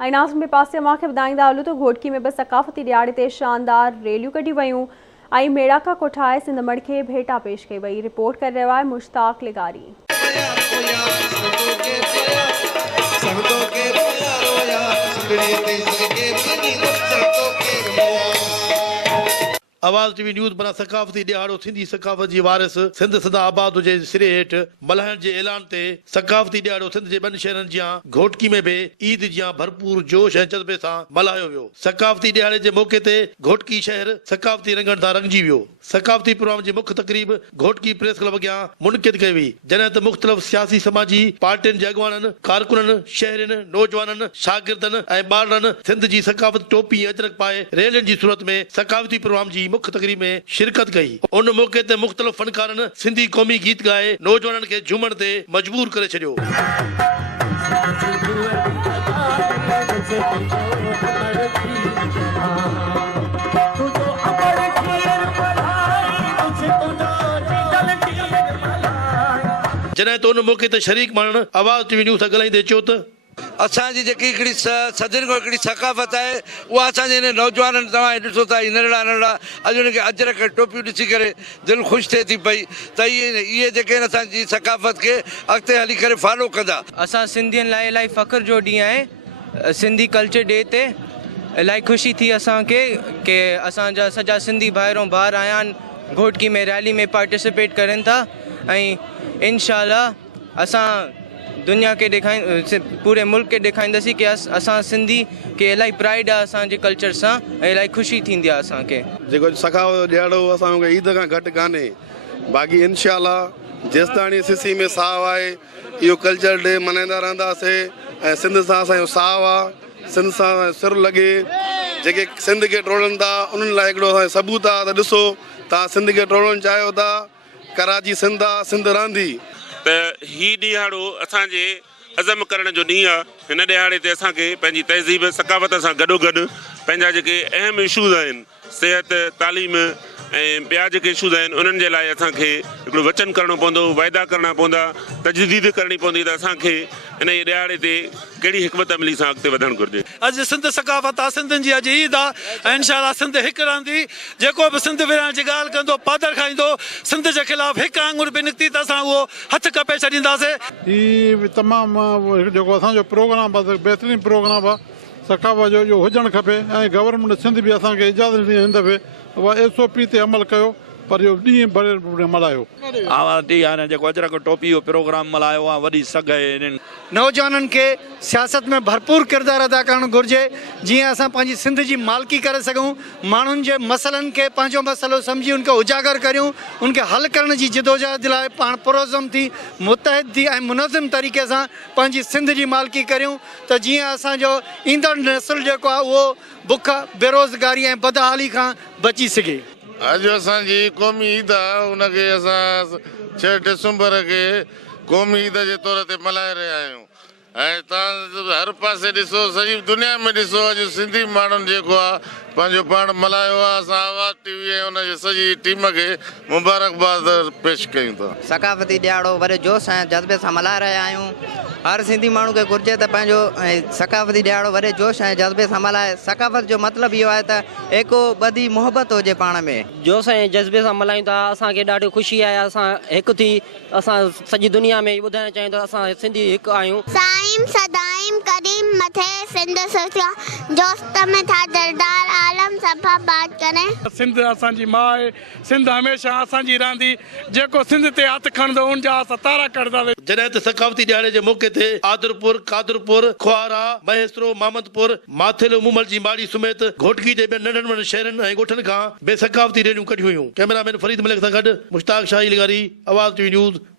नाज़िम में पासे मां खे ॿुधाईंदा हलूं त घोटकी में बि सकाफ़ती ॾियारे ते शानदार रैलियूं कढियूं वयूं ऐं मेड़ाका कोठाए सिंध मड़ खे भेटा पेश कई वई। रिपोर्ट करे रहियो आहे मुश्ताक लिगारी। आवाज़ टीवी न्यूज़ बना सकाफ़ती ॾियारो सिंधी सकाफ़त जी वारिस सिंध सदा आबाद हुजे सिरे हेठि मल्हाइण जे ऐलान ते सकाफ़ती ॾियारो सिंध जे ॿिनि शहरनि जियां घोटकी में भी ईद जियां भरपूर जोश ऐं जज़्बे सां मल्हायो वियो। सकाफ़ती ॾियारे जे मौके ते घोटकी शहर सकाफ़ती रंगनि सां रंगिजी वियो। सकाफ़ती प्रोग्राम जी मुख्य तकरीब घोटकी प्रेस क्लब अॻियां मुनक़िद कई वई, जॾहिं त मुख़्तलिफ़ सियासी समाजी पार्टियुनि जे अॻवाननि, कारकुननि, शहरियुनि, नौजवाननि, शागिर्दनि ऐं ॿारनि सिंध जी सकाफ़त टोपी अजरक पाए रैलियुनि जी सूरत में सकाफ़ती प्रोग्राम जी मुख्य तकरीब में शिरकत कई। उन मौके ते मुख़्तलिफ़ फनकारनि सिंधी क़ौमी गीत गाए नौजवाननि खे झूमण ते मजबूर करे छॾियो। जॾहिं त उन मौके ते शरीक माण्हुनि आवाज़ टीवी न्यूज़ सां ॻाल्हाईंदे चयो त असांजी जेकी हिकिड़ी सदियुनि खां हिकिड़ी सकाफ़त आहे उहा असांजे हिन नौजवाननि तव्हां ॾिसो था नंढड़ा नंढड़ा अॼु हुनखे अजरक टोपियूं ॾिसी करे दिलि ख़ुशि थिए थी पई त इहे जेके आहिनि असांजी सकाफ़त खे अॻिते हली करे फॉलो कंदा। असां सिंधियुनि लाइ इलाही फ़ख्र जो ॾींहुं आहे सिंधी कल्चर डे ते। इलाही ख़ुशी थी असांखे कि असांजा सॼा सिंधी भाइरों भाउर आया आहिनि घोटकी में रैली में पार्टिसिपेट करनि था ऐं इंशाअल्लाह असां दुनिया के पूरे मुल्क के ॾेखारींदासीं कि असां सिंधी के इलाही प्राइड आहे असांजे कल्चर सां ऐं इलाही ख़ुशी थींदी आहे असांखे। जेको सकाफ़त ॾियारो असांखे ईद खां घटि कान्हे, बाक़ी इंशाअल्लाह जेसि ताणी सिसी में साहु आहे इहो कल्चर डे मल्हाईंदा रहंदासीं ऐं सिंध सां असांजो साहु आहे, सिंध सां सिर लॻे। जेके सिंध खे टोड़नि था उन्हनि लाइ हिकिड़ो असांखे सबूत आहे त ॾिसो तव्हां सिंध खे टोड़णु चाहियो था, कराची सिंध आहे, सिंध रहंदी। त हीउ ॾिहाड़ो असांजे अज़म करण जो ॾींहुं आहे। हिन ॾिहाड़े ते असांखे पंहिंजी तहज़ीब सकाफ़त सां गॾोगॾु पंहिंजा जेके अहम इशूज़ आहिनि सिहत तालीम ऐं ॿिया जेके इशूज़ आहिनि उन्हनि जे लाइ असांखे हिकिड़ो वचन करणो पवंदो, वाइदा करणा पवंदा, तजदीद करणी पवंदी त असांखे हिन जे ॾिहाड़े ते कहिड़ी हिकमत अमली सां अॻिते वधणु घुरिजे। अॼु सिंध सकाफ़त आहे, सिंधियुनि जी अॼु ईद आहे ऐं इंशाअल्लाह सिंध हिकु रहंदी। जेको बि सिंध विरहण जी ॻाल्हि कंदो पादर खाईंदो सिंध जे ख़िलाफ़ु हिकु आङुर बि निकिती त असां उहो हथु कपे छॾींदासीं। हीउ तमामु जेको असांजो प्रोग्राम आहे बहितरीनु प्रोग्राम आहे सकाफ़त जो इहो हुजणु खपे ऐं गवर्नमेंट सिंध बि असांखे इजाज़त ॾिनी हिन दफ़े उहा SOP ते अमल कयो पर इहो ॾींहुं भरे मल्हायो। आवाज़ टी हाणे जेको अजरक टोपी जो प्रोग्राम मल्हायो आहे वॾी सघ आहे। नौजवाननि खे सियासत में भरपूर किरदारु अदा करणु घुरिजे जीअं असां पंहिंजी सिंध जी मालिकी करे सघूं, माण्हुनि जे मसइलनि खे पंहिंजो मसइलो सम्झी उनखे उजागर करियूं, उनखे हल करण जी जिदोजहद लाइ पाण पुरज़म थी मुतहिद थी ऐं मुनज़िम तरीक़े सां पंहिंजी सिंध जी मालिकी करियूं त जीअं असांजो ईंदड़ नस्ल जेको आहे उहो बुख बेरोज़गारी ऐं बदहाली खां बची सघे। अॼु असांजी क़ौमी ईद आहे, उनखे असां 6 डिसंबर खे क़ौमी ईद जे तौर ते मल्हाए रहिया आहियूं ऐं तव्हां हर पासे ॾिसो सॼी दुनिया में ॾिसो अॼु सिंधी माण्हुनि जेको आहे पंहिंजो पाण मल्हायो आहे। असां आवाज़ टीवी ऐं उनजी सॼी टीम खे मुबारकबाद पेश कयूं था। सकाफ़ती ॾियारो वॾे जोश ऐं जज़्बे सां मल्हाए रहिया आहियूं। हर सिंधी माण्हू खे घुरिजे त पंहिंजो सकाफ़ती ॾियारो वॾे जोश ऐं जज़्बे सां मल्हाए। सकाफ़त जो मतिलबु इहो आहे त एको ॿधी मोहबत हुजे पाण में। जोश ऐं जज़्बे सां मल्हायूं था, असांखे ॾाढी ख़ुशी आहे। असां हिकु थी असां सॼी दुनिया में ॿुधाइणु चाहियूं था असां सिंधी हिकु आहियूं। साईं सदाईं करीम मथे सिंध सोचा दोस्त में था दरदार आलम सफ़ा बात करें। सिंध असांजी मां आहे, सिंध हमेशह असांजी रहंदी। जेको सिंध ते हथु खणंदो उनजा असां तारा कढंदासीं। जॾहिं त सकाफ़ती ॾियारे जे मौके ते आदरपुर, कादरपुर, खुआरा, महेसरो, मामदपुर, माथेलो, मूमल जी माड़ी समेत घोटकी जे ॿियनि नंढनि वॾनि शहरनि ऐं ॻोठनि खां बेसकाफ़ती रैलियूं कढियूं हुयूं। कैमरामैन फरीद मलिक सां गॾु मुश्ताक शाही लिगारी, आवाज़ टीवी न्यूज़।